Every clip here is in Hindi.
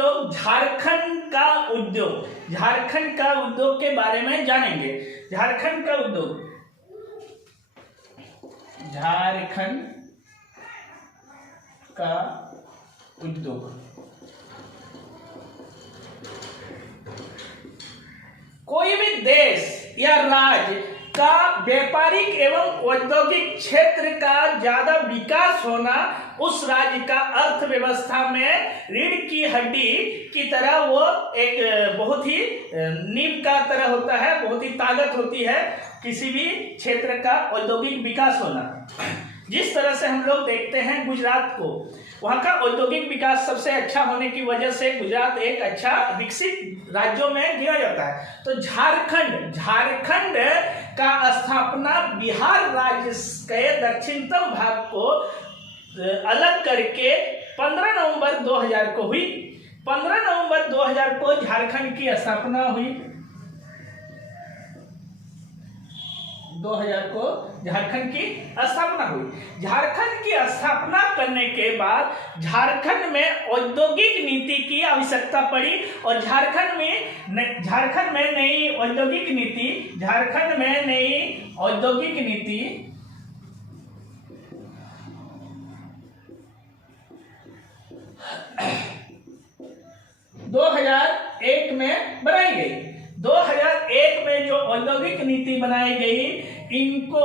लोग झारखंड का उद्योग के बारे में जानेंगे। झारखंड का उद्योग, झारखंड का उद्योग। कोई भी देश या राज्य का व्यापारिक एवं औद्योगिक क्षेत्र का ज्यादा विकास होना उस राज्य का अर्थव्यवस्था में रीढ़ की हड्डी की तरह, वो एक बहुत ही नींव का तरह होता है, बहुत ही ताकत होती है किसी भी क्षेत्र का औद्योगिक विकास होना। जिस तरह से हम लोग देखते हैं गुजरात को, वहाँ का औद्योगिक विकास सबसे अच्छा होने की वजह से गुजरात एक अच्छा विकसित राज्यों में गिना जाता है। तो झारखंड का स्थापना बिहार राज्य के दक्षिणतम भाग को अलग करके 15 नवंबर 2000 को हुई। 15 नवंबर 2000 को झारखंड की स्थापना हुई। 2000 को झारखंड की स्थापना हुई। झारखंड की स्थापना करने के बाद झारखंड में औद्योगिक नीति की आवश्यकता पड़ी और झारखंड में नई औद्योगिक नीति 2001 में बनाई गई। 2001 में जो औद्योगिक नीति बनाई गई, इनको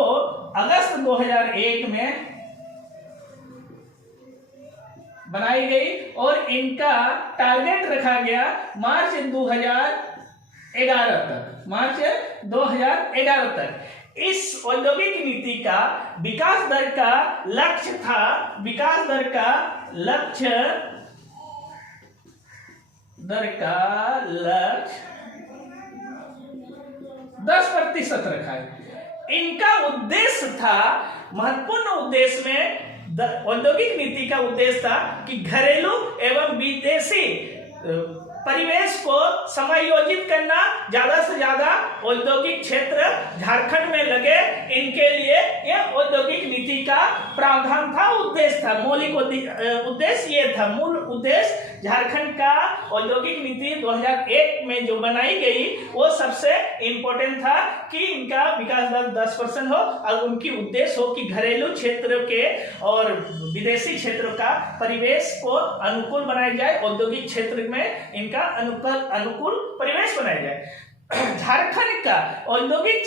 अगस्त 2001 में बनाई गई और इनका टारगेट रखा गया मार्च 2011 तक। इस औद्योगिक नीति का विकास दर का लक्ष्य था, 10% रखा है। इनका उद्देश्य था, महत्वपूर्ण उद्देश्य में औद्योगिक नीति का उद्देश्य था कि घरेलू एवं विदेशी परिवेश को समायोजित करना, ज्यादा से ज्यादा औद्योगिक क्षेत्र झारखंड में लगे, इनके लिए यह औद्योगिक नीति का प्रावधान था, उद्देश्य था। मौलिक उद्देश्य ये था, मूल उद्देश्य झारखंड का औद्योगिक नीति 2001 में जो बनाई गई वो सबसे इंपॉर्टेंट था कि इनका विकास दर 10% हो और उनकी उद्देश्य हो कि घरेलू क्षेत्र के और विदेशी क्षेत्रों का परिवेश को अनुकूल बनाया जाए, औद्योगिक क्षेत्र में इनका अनुकूल परिवेश बनाया जाए। झारखंड का औद्योगिक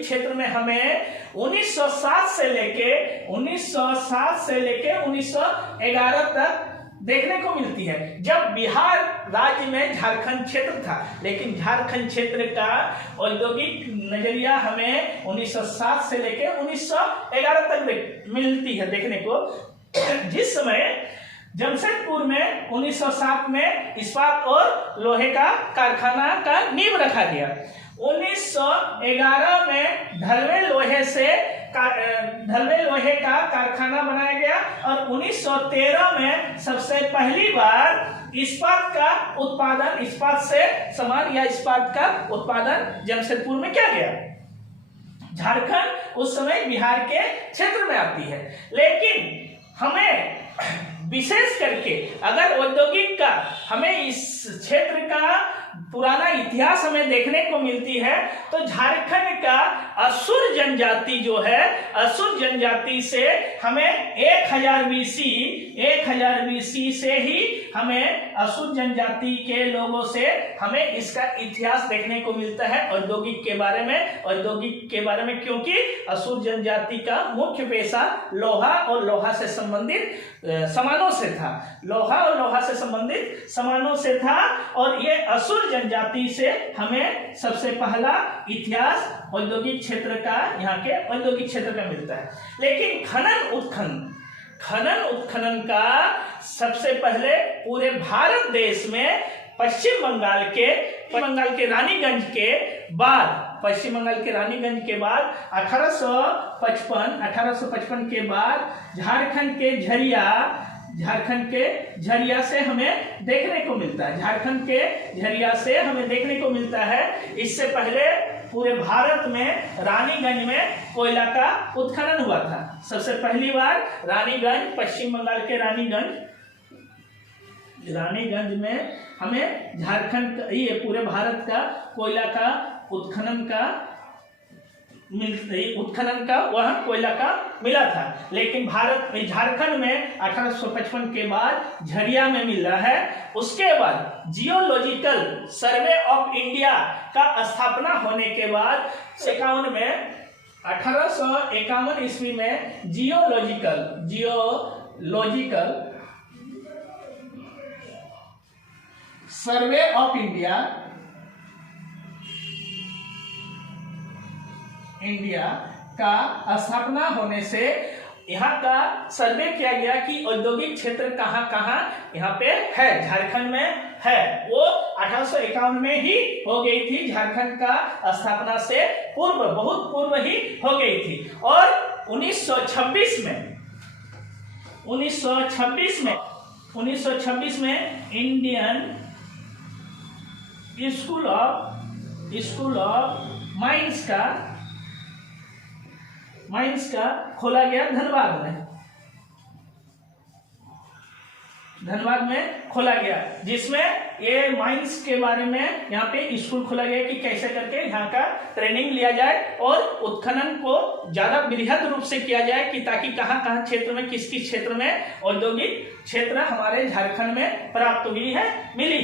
क्षेत्र में हमें 1907 से लेके 1911 तक देखने को मिलती है, जब बिहार राज्य में झारखंड क्षेत्र था। लेकिन झारखंड क्षेत्र का औद्योगिक नजरिया हमें 1907 से लेके 1911 तक मिलती है देखने को। जिस समय जमशेदपुर में 1907 में इस्पात और लोहे का कारखाना का नींव रखा गया। 1911 में ढलवे लोहे का कारखाना बनाया गया और 1913 में सबसे पहली बार इस्पात से सामान या इस्पात का उत्पादन जमशेदपुर में किया गया। झारखंड उस समय बिहार के क्षेत्र में आती है। लेकिन हमें विशेष करके अगर औद्योगिक का हमें इस क्षेत्र का पुराना इतिहास हमें देखने को मिलती है तो झारखंड का असुर जनजाति जो है, असुर जनजाति से हमें 1000 BC से ही हमें असुर जनजाति के लोगों से हमें इसका इतिहास देखने को मिलता है औद्योगिक के बारे में, क्योंकि असुर जनजाति का मुख्य पेशा लोहा और लोहा से संबंधित सामानों से था और ये असुर जनजाति से हमें सबसे पहला इतिहास औद्योगिक क्षेत्र का, यहाँ के औद्योगिक क्षेत्र का मिलता है। लेकिन खनन उत्खनन का सबसे पहले पूरे भारत देश में पश्चिम बंगाल के रानीगंज के बाद 1855 के बाद झारखंड के झरिया से हमें देखने को मिलता है। इससे पहले पूरे भारत में रानीगंज में कोयला का उत्खनन हुआ था। सबसे पहली बार रानीगंज, पश्चिम बंगाल के रानीगंज रानीगंज में हमें झारखंड का, ये पूरे भारत का कोयला का उत्खनन का वह कोयला का मिला था। लेकिन झारखंड में 1855 के बाद झरिया में मिल रहा है। उसके बाद जियोलॉजिकल सर्वे ऑफ इंडिया का स्थापना होने के बाद 1851 ईस्वी में जियोलॉजिकल सर्वे ऑफ इंडिया का स्थापना होने से यहाँ का सर्वे किया गया कि औद्योगिक क्षेत्र कहाँ कहाँ यहाँ पे है, झारखंड में है। वो 1851 में ही हो गई थी, झारखंड का स्थापना से पूर्व, बहुत पूर्व ही हो गई थी। और 1926 में इंडियन स्कूल ऑफ माइंस का खोला गया धनबाद में खोला गया, जिसमें ये माइंस के बारे में यहाँ पे स्कूल खोला गया कि कैसे करके यहाँ का ट्रेनिंग लिया जाए और उत्खनन को ज्यादा बृहद रूप से किया जाए कि ताकि कहाँ क्षेत्र में, किस किस क्षेत्र में औद्योगिक क्षेत्र हमारे झारखंड में प्राप्त हुई है, मिली।